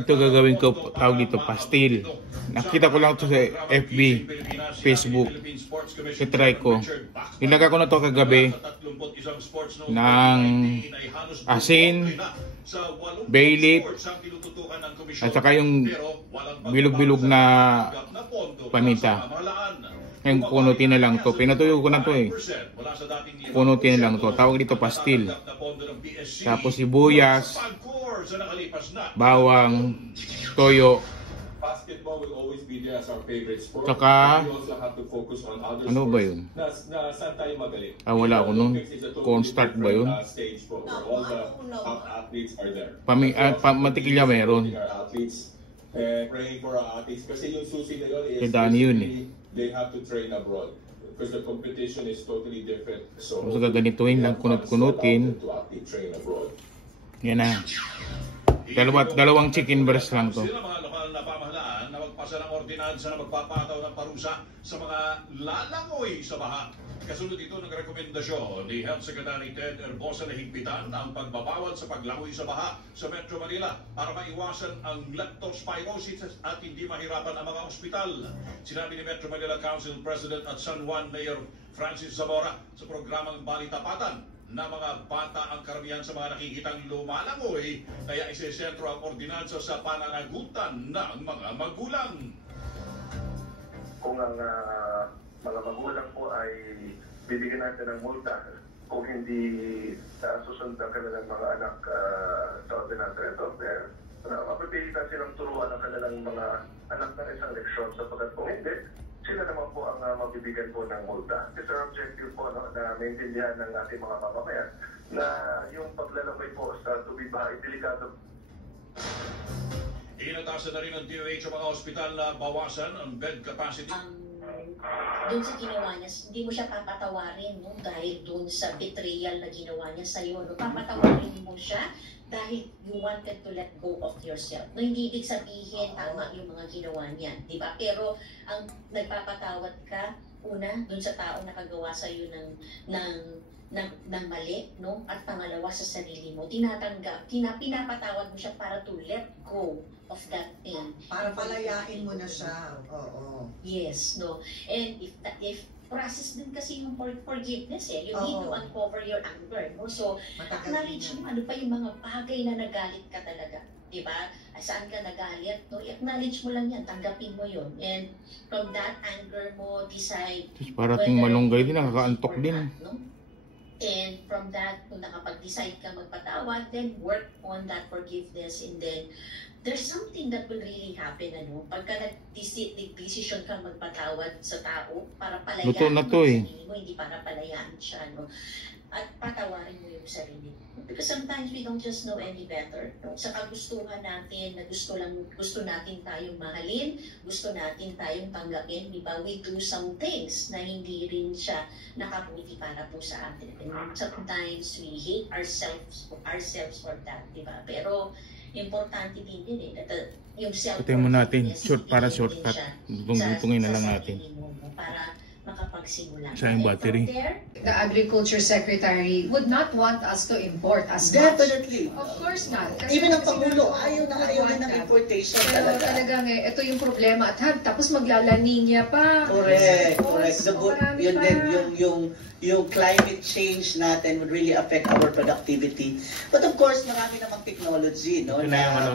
Ito gagawin ko, tawag dito, pastil. Nakita ko lang ito sa FB, Facebook. I-try ko. Nilagay ko na ito kagabi ng asin, bay leaf, at saka yung bilog-bilog na paminta. Ngayon kunutin na lang to. Pinatuyo ko na to eh. Kunutin na lang to. Tawag dito pastil. Tapos sibuyas, bawang, toyo. Saka ano ba yun? Wala ako nun. Cornstarch ba yun? Mantikilya meron. Dani yun eh. They have to train abroad because the competition is totally different. So gaganituin lang, kunut-kunutin. Yan na. Dalawang chicken breast lang to. Sila mga lokal na pamahalaan na magpasa ng ordinansa na magpapataw ng parusa sa mga lalangoy sa baha. Kasunod ito ng rekomendasyon ni Health Secretary Ted Herbosa na higpitan ang pagbabawal sa paglangoy sa baha sa Metro Manila para maiwasan ang leptospirosis at hindi mahirapan ang mga ospital. Sinabi ni Metro Manila Council President at San Juan Mayor Francis Zamora sa programang Balitapatan na mga bata ang karamihan sa mga nakikitang lumalangoy, kaya isesentro ang ordinansa sa pananagutan ng mga magulang. Kung ang mga magulang po ay bibigyan natin ng multa kung hindi susunod ang kanilang mga anak sa ordinansa ito, mapipilitan silang turuan ang kanilang mga anak ng isang leksyon sapagkat kung hindi, sila naman po ang mabibigyan po ng multa. It's our objective po na maintindihan ng ating mga mamamayan na yung paglalabay po sa tubig bahay delikado. Inatasan na rin ng DOH sa mga ospital na bawasan ang bed capacity. Doon sa ginawa niya, hindi mo siya papatawarin no? Dahil doon sa betrayal na ginawa niya sa'yo. No? Papatawarin mo siya dahil you wanted to let go of yourself. No, hindi ibig sabihin tama yung mga ginawa niya, di ba? Pero ang nagpapatawad ka, una, dun sa taong nakagawa sa iyo ng mali, no? At pangalawa sa sarili mo, pinapatawad mo siya para to let go of that thing. Para palayain mo na siya. Oo. Yes, no. And if process din kasi yung forgiveness eh. You need to uncover your anger, no? So, acknowledge mo ano pa yung mga bagay na nagalit ka talaga. Diba? Saan ka nagalit? No? I-acknowledge mo lang yan. Tanggapin mo yun. And from that anger mo, decide parating malunggay din, nakakaantok din. No? And from that, kung nakapag-decide ka magpatawad, then work on that forgiveness. And then, there's something that will really happen, ano? Pagka nag-decision kang magpatawad sa tao para palayaan mo yung sarili mo, hindi para palayaan siya, no? At patawarin mo yung sarili mo. Because sometimes we don't just know any better, no? Sa kagustuhan natin, na gusto natin tayong mahalin, gusto natin tayong tanggapin, di ba? We do some things na hindi rin siya nakabuti para po sa atin. And sometimes we hate ourselves for that, di ba? Pero importante din yung self-forgiveness. Patayin mo natin, shortcut. Dungtungin na lang natin. Para makapagsimula. Sa yung battery. The Agriculture Secretary would not want us to import as much. Definitely. Of course not. Kasi even ang Pangulo, ayaw din ng importation pero talaga. Talagang ito yung problema. At tapos maglalaninya pa. Correct. Yun din, yung climate change natin would really affect our productivity. But of course, marami namang technology na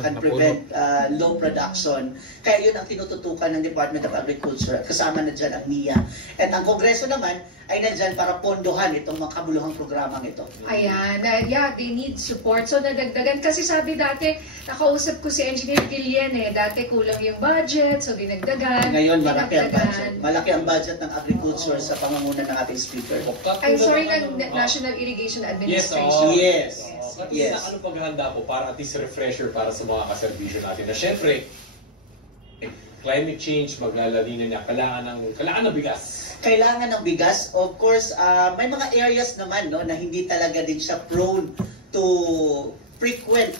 can prevent low production. Kaya yun ang tinututukan ng Department of Agriculture. Kasama na dyan ang NIA. At ang Kongreso naman ay nandyan para pondohan itong mga kabuluhang programang ito. Ayan. Yeah, they need support. So nadagdagan. Kasi sabi dati, nakausap ko si Engineer Gillian dati kulang yung budget, so dinagdagan. Ngayon, malaki ang budget. Malaki ang budget ng agriculture sa pangunguna ng ating speaker. I'm sorry, ng National Irrigation Administration. Yes. Ano paghahanda po para at least refresher para sa mga kaservisyo natin na syempre, climate change, maglalaninan niya, kailangan ng bigas. Kailangan ng bigas. Of course, may mga areas naman na hindi talaga din siya prone to frequent.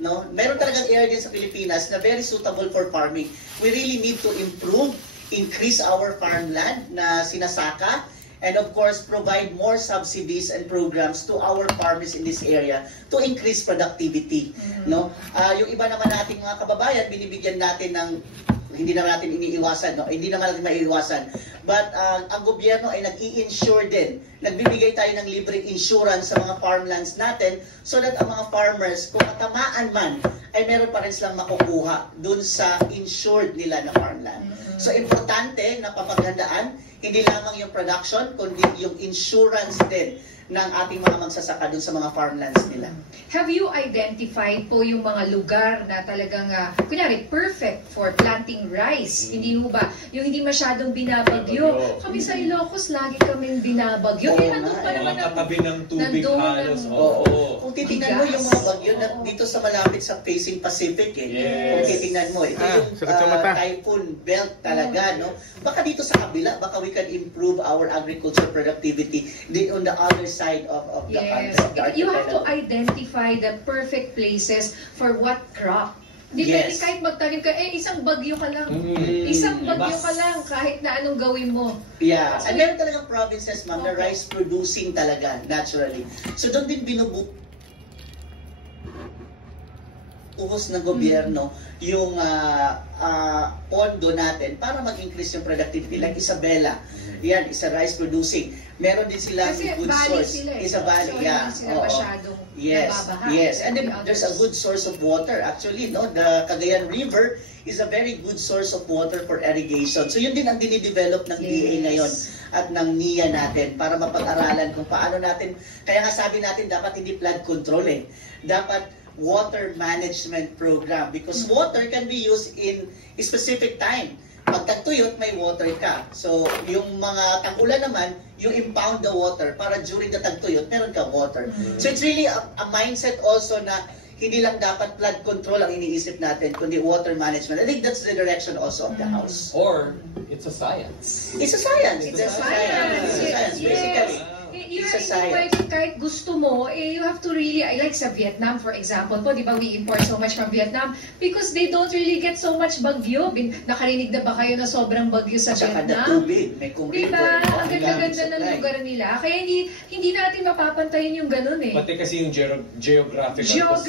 No? Meron talagang area din sa Pilipinas na very suitable for farming. We really need to increase our farmland na sinasaka and of course provide more subsidies and programs to our farmers in this area to increase productivity. No, yung iba naman nating mga kababayan, binibigyan natin ng hindi naman natin iniiwasan, no? Hindi naman natin maiiwasan. But ang gobyerno ay nag-i-insure din. Nagbibigay tayo ng libreng insurance sa mga farmlands natin so that ang mga farmers, kung matamaan man, ay meron pa rin silang makukuha dun sa insured nila na farmland. So importante na papaghandaan, hindi lamang yung production, kundi yung insurance din ng ating mga magsasaka dun sa mga farmlands nila. Have you identified po yung mga lugar na talagang, kunyari, perfect for planting rice? Hindi mo ba? Yung hindi masyadong binabagyo. Kami sa Ilocos, lagi kaming binabagyo. Nandun pa naman mga katabi ng tubig halos. Kung titingnan mo yung mga bagyo na dito sa malapit sa facing Pacific, kung titingnan mo, ito yung typhoon belt talaga, no? Baka dito sa kabila, baka we can improve our agriculture productivity on the other side of the country. You have to identify the perfect places for what crop. Hindi pwede kahit magtanim ka, isang bagyo ka lang. Isang bagyo ka lang, kahit na anong gawin mo. Yeah, and meron talagang provinces, ma'am, na rice producing talaga, naturally. So doon din binubuhos ng gobyerno yung pondo natin para mag-increase yung productivity. Like Isabela, yan, isa rice producing. Meron din silang good source. Isa valley, Yes, and then there's a good source of water. Actually, no, the Cagayan River is a very good source of water for irrigation. So yun din ang dinidevelop ng DA ngayon at ng NIA natin para mapag-aralan kung paano natin, kaya nga sabi natin dapat hindi flood control dapat water management program because water can be used in a specific time. Pag tagtuyot, may water ka. So, yung mga tag-ulan naman, you impound the water para during the tagtuyot, meron ka water. So, it's really a mindset also na hindi lang dapat flood control ang iniisip natin, kundi water management. I think that's the direction also of the House. Or, it's a science. It's a science. It's a science. Basically. You're pwede kahit gusto mo, you have to really, like sa Vietnam, for example po, di ba we import so much from Vietnam because they don't really get so much bagyo. Nakarinig na ba kayo na sobrang bagyo sa Vietnam? Tubig, may diba? Ang ganda-ganda ng lugar nila. Kaya hindi natin mapapantayin yung ganun Pati kasi yung geographical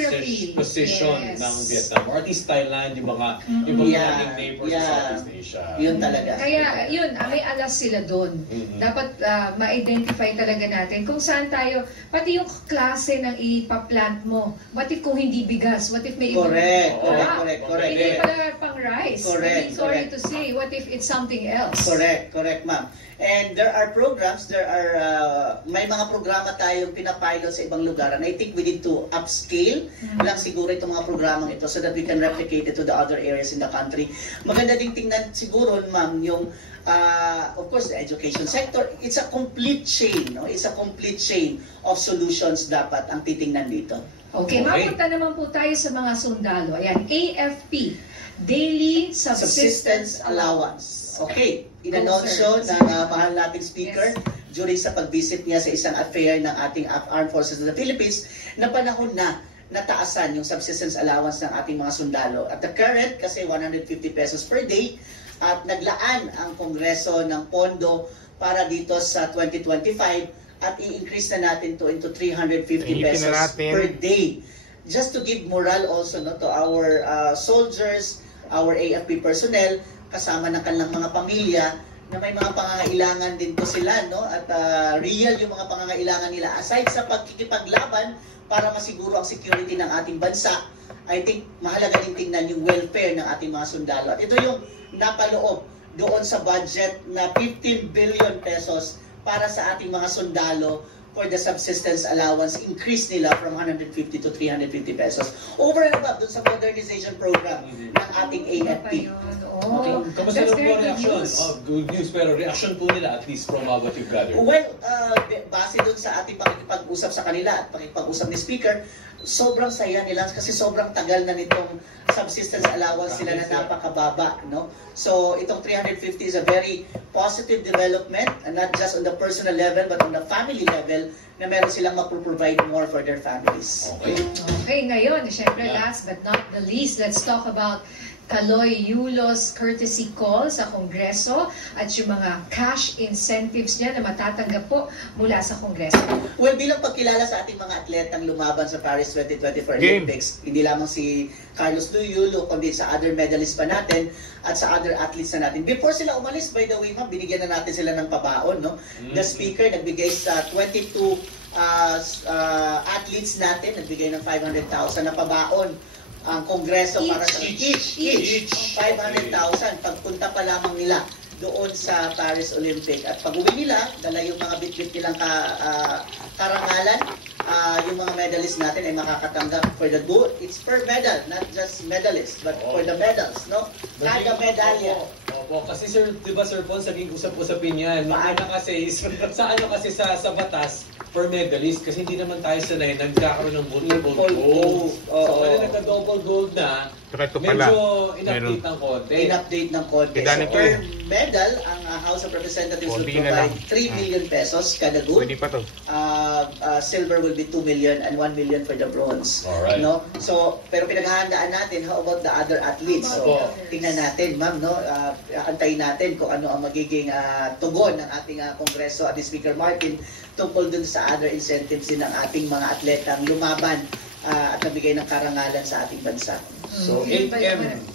position ng Vietnam. Or at least Thailand, yung mga naging neighbors sa Southeast Asia. Yun talaga. Kaya yun, may alas sila doon. Dapat ma-identify talaga natin kung saan tayo, pati yung klase ng ipaplant mo. What if kung hindi bigas? What if may ibang Correct. Hindi pala pang rice. Sorry to say, what if it's something else? Correct, ma'am. And there are programs, may mga programa tayong pinapilot sa ibang lugar and I think we need to upscale lang siguro itong mga programang ito so that we can replicate it to the other areas in the country. Maganda ding tingnan siguro, ma'am, yung of course, the education sector, it's a complete chain, no? It's a complete chain of solutions dapat ang titingnan dito. Okay, mapunta naman po tayo sa mga sundalo. Ayan, AFP, Daily Subsistence Allowance. Okay, inanunsyo ng mahal nating speaker during sa pag-visit niya sa isang affair ng ating Armed Forces of the Philippines na panahon na nataasan yung subsistence allowance ng ating mga sundalo. At the current, kasi 150 pesos per day, at naglaan ang Kongreso ng pondo para dito sa 2025 at i-increase na natin to into 350 pesos per day. Just to give morale also to our soldiers, our AFP personnel, kasama ng kanilang mga pamilya na may mga pangangailangan din po sila, no? At real yung mga pangangailangan nila. Aside sa pagkikipaglaban para masiguro ang security ng ating bansa, I think mahalaga din tingnan yung welfare ng ating mga sundalo. At ito yung napaloob doon sa budget na 15 billion pesos para sa ating mga sundalo for the subsistence allowance, increase nila from 150 to 350 pesos. Over and above doon sa modernization program ng ating AFP. Okay. Kamusta naman po reaction? Good news, pero reaction po nila at least from what you've gathered. Well, base doon sa ating pakikipag-usap sa kanila at pakikipag-usap ni Speaker, sobrang saya nila kasi sobrang tagal na nitong subsistence allowance sila na napakababa, no? So, itong 350 is a very positive development, and not just on the personal level but on the family level na meron silang mag-provide more for their families. Okay, ngayon, syempre last but not the least, let's talk about Kaloy Yulos courtesy call sa Kongreso at yung mga cash incentives niya na matatanggap po mula sa Kongreso. Well, bilang pagkilala sa ating mga atletang lumaban sa Paris 2024 Game. Olympics, hindi lamang si Carlos Luyulo, kundi sa other medalists pa natin at sa other athletes na natin. Before sila umalis, by the way, ma'am, binigyan na natin sila ng pabaon, no? The speaker nagbigay sa 22 athletes natin, nagbigay ng 500,000 na pabaon ang Kongreso para sa each 500,000 pagpunta pa lamang nila doon sa Paris Olympic. At pag uwi nila, dala yung mga bit-bit nilang karangalan, yung mga medalists natin ay makakatanggap for the gold. It's per medal, not just medalists, but for the medals, no? Kada medalya. Opo, kasi sir, di ba Sir Paul, saging usap-usapin yan. Paano kasi, sa batas, for medalist, kasi hindi naman tayo sanay, nagkakaroon ng multiple gold. So, kaya nagka-double gold na, medyo in-update ng konti. In-update ng konti. So, per medal, ang House of Representatives will provide 3 million pesos kada gold. Pwede pa to. Silver will be 2 million and 1 million for the bronze. Alright. No? So, pero pinaghahandaan natin, how about the other athletes? So, tingnan natin, ma'am, no? Antayin natin kung ano ang magiging tugon ng ating Kongreso at Speaker Martin tungkol dun sa other incentives din ng ating mga atletang lumaban at nabigay ng karangalan sa ating bansa. So, 8M.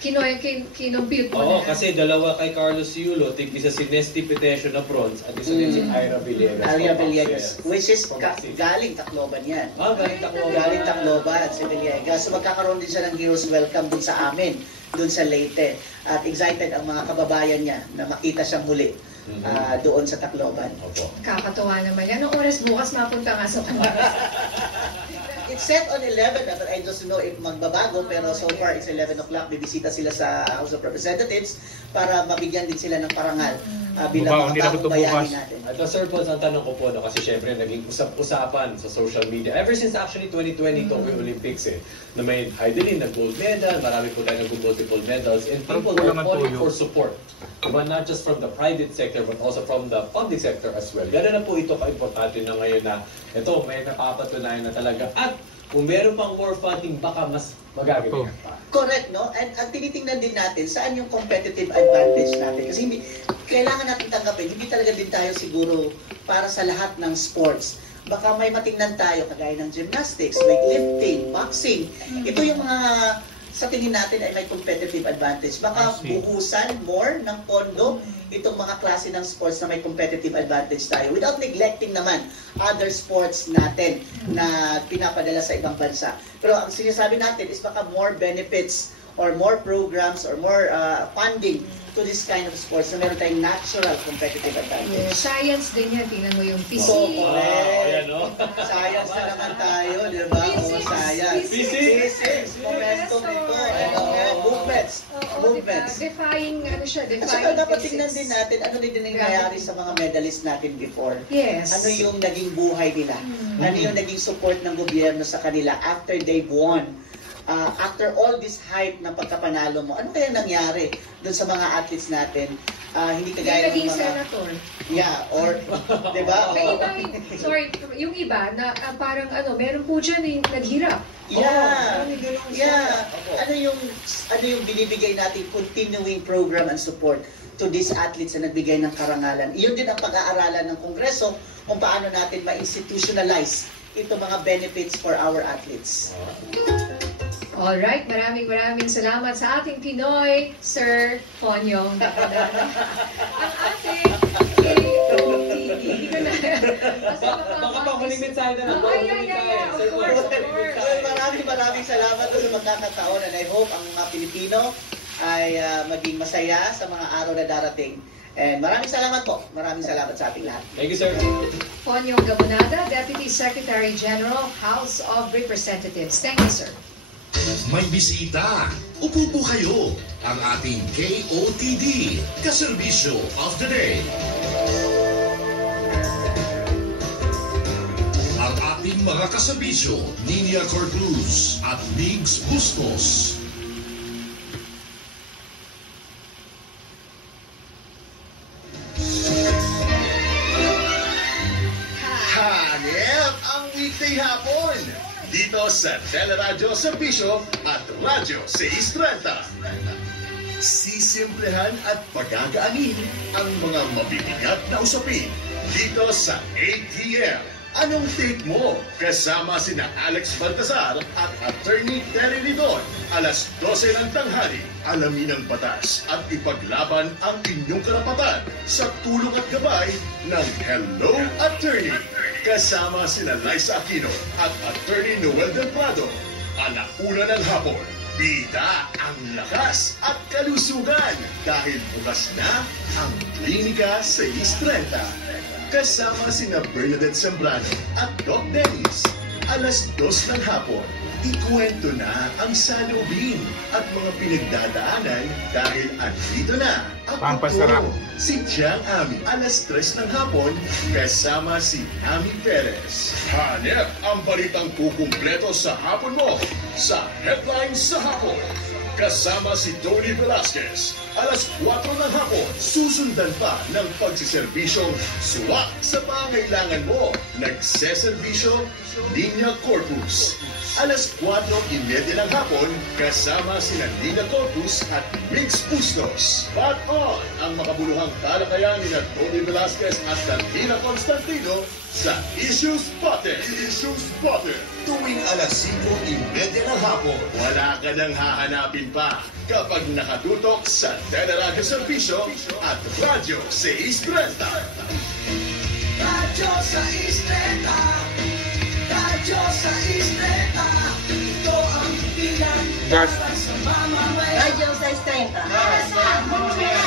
Kinompute mo Oo, na. kasi dalawa kay Carlos Yulo, isa si Nesty Petesio na bronze, at isa din si Ira Villegas. Ira Villegas, which is galing Tacloban yan. Galing Tacloban. Galing Tacloban si Villegas. So magkakaroon din siya ng Heroes Welcome dun sa amin, dun sa Leyte. At excited ang mga kababayan niya na makita siyang muli doon sa Tacloban. Opo. Kakatuwa naman yan. Anong oras bukas mapunta nga sa Kongreso? It's set on 11, but I don't know if magbabago, pero so far it's 11 o'clock. Bibisita sila sa House of Representatives para mabigyan din sila ng parangal bilang mga bagong bayani natin. At Sir Paul, ang tanong ko po, no, kasi syempre naging usap-usapan sa social media ever since actually 2020 Tokyo Olympics na may Heidelin na gold medal, marami po tayo nag-multiple medals, and people are calling for support. Diba? Not just from the private sector, but also from the public sector as well. Gano'n na po ito ka-importante na ngayon na ito, may napapatunayan na talaga. At kung meron pang war funding, baka mas magagaling pa. Correct, no? And ang tinitingnan din natin, saan yung competitive advantage natin? Kasi hindi, kailangan natin tanggapin, hindi talaga din tayo siguro para sa lahat ng sports. Baka may matingnan tayo, kagaya ng gymnastics, weightlifting, boxing. Ito yung mga sa tingin natin ay may competitive advantage. Baka buhusan more ng pondo itong mga klase ng sports na may competitive advantage tayo without neglecting naman other sports natin na pinapadala sa ibang bansa. Pero ang sinasabi natin is baka more benefits or more programs or more funding to this kind of sports na meron tayong natural competitive advantage. Science din yan. Tingnan mo yung physics. Correct. Science na naman tayo, di ba? Science. Physics. Momentum ito. Movements. Movements. Defying, ano siya, At defying saka dapat physics. tingnan din natin ano din nangyayari sa mga medalists natin before. Yes. Ano yung naging buhay nila? Ano yung naging support ng gobyerno sa kanila after they won? After all this hype ng pagkapanalo mo, ano kaya nangyari doon sa mga athletes natin? Hindi kagaya ng mga... senator. Yeah, or, di ba? May iba, sorry, yung iba na parang meron po dyan yung naghirap. Yeah. Ano yung binibigay natin continuing program and support to these athletes na nagbigay ng karangalan? Iyon din ang pag-aaralan ng Kongreso kung paano natin ma-institutionalize ito mga benefits for our athletes. Alright, maraming salamat sa ating Pinoy, Sir Ponyong. Ang ating KOTD. Hindi ko na... Baka pa huling mensahe na lang. Of course. Maraming salamat sa magkakataon, and I hope ang mga Pilipino ay maging masaya sa mga araw na darating. And maraming salamat po. Maraming salamat sa ating lahat. Thank you, sir. Ponyong Gabonada, Deputy Secretary General, House of Representatives. Thank you, sir. May bisita. Upo po kayo. Ang ating KOTD, Kaserbisyo of the Day. Ang ating mga kaserbisyo, Nina Cortuz at Migs Bustos. Hanep ang weekday hapon. dito sa Teleradyo Serbisyo at Radyo 630. Sisimplehan at pagagaanin ang mga mabibigat na usapin dito sa ATM. Anong take mo? Kasama sina Alex Baltazar at Attorney Terry Ridon. Alas 12 ng tanghali, alamin ang batas at ipaglaban ang inyong karapatan sa tulong at gabay ng Hello Attorney. Kasama sina Liza Aquino at Attorney Noel Del Prado. Alauna ng hapon, bida ang lakas at kalusugan dahil bukas na ang Klinika 630. Kasama sina Bernadette Zambrano at Doc Dennis. Alas 2 ng hapon, ikwento na ang salubin at mga pinagdadaanan dahil andito na ang Pampasarap. ako, si Jiang Ami. Alas 3 ng hapon, kasama si Ami Perez. Hanep ang balitang kukumpleto sa hapon mo sa Headlines sa Hapon. Kasama si Tony Velasquez. Alas 4 ng hapon, susundan pa ng pagsiserbisyong suwak sa pangailangan mo. Nagseserbisyo, Linya Corpus. Alas 4:30 ng hapon, kasama sina Linya Corpus at Mix Bustos. Spot on ang makabuluhang talakayan ni Tony Velasquez at Dantina Constantino sa Issues Spotted. Issues Spotted. Tuwing alas 5:30 ng hapon, wala ka nang hahanapin pa kapag nakatutok sa Teleradyo Serbisyo at Radyo 630. Radyo 630, Radyo 630, ito ang bilang Gas. para sa mamamayan. Radyo 630. Para sa mamamayan.